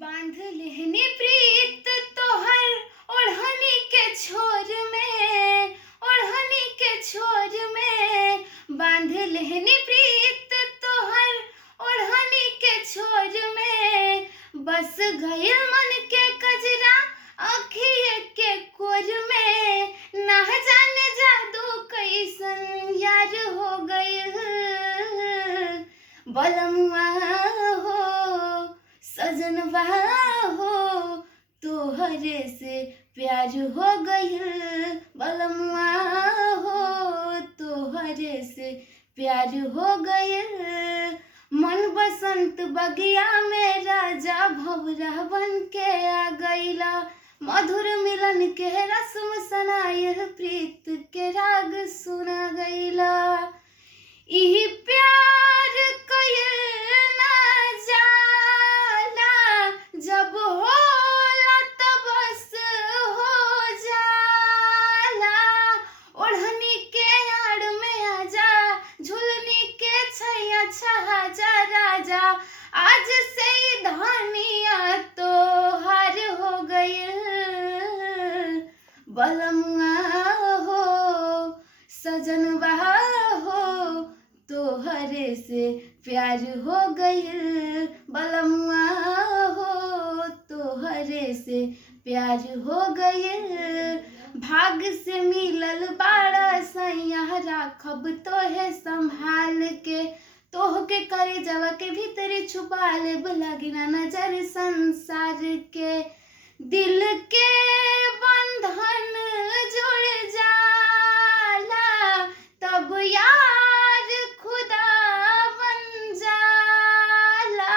बांध लेहनी प्रीत तोहर ओढ़नी के छोर में, ओढ़नी के छोर में बांध लेहनी प्रीत तोहर ओढ़नी के छोर में। बस गइल मन के कजरा अखिए के कोर में, ना जाने जादू कैसन यार हो गइल। बलमुआ हो सजनवा हो तोहरे से प्यार हो गइल। बलमुआ हो तोहरे से प्यार हो गइल। मन बसंत बगिया में राजा भौरा बन के आ गइला। मधुर मिलन के रस्म सनायह प्रीत के राग सुना गइला। इही प्यार कइल ना जाला, जब होला तब बस हो जाला। ओढ़नी के आड़ में आजा, झुलनी के छैया छहा जा राजा। आज से ही धनिया तोहार हो गइल। बलमुआ हो सजनवा हो तोहरे से प्यार हो गइल। बलमुआ हो तोहरे से प्यार हो गइल। भाग से मिलल बाड़ा सैया राखब तोहे संभाल के। तोह के करे जवा के भीतरी छुपा लेब लागी ना नजर संसार के। दिल के बंधन जुड़ जाला तब यार खुदा बन जाला।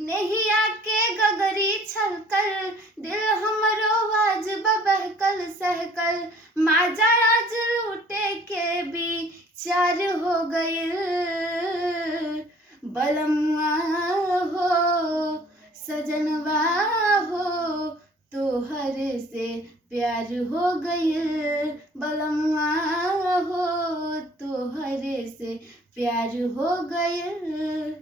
नैया के गगरी छलकल दिल हमरो आज बहकल सहकल। माजा आज लूटे के विचार हो गइल। बलमुआ हो सजनवा हो तोहरे से प्यार हो गइल। बलमुआ हो तोहरे से प्यार हो गइल।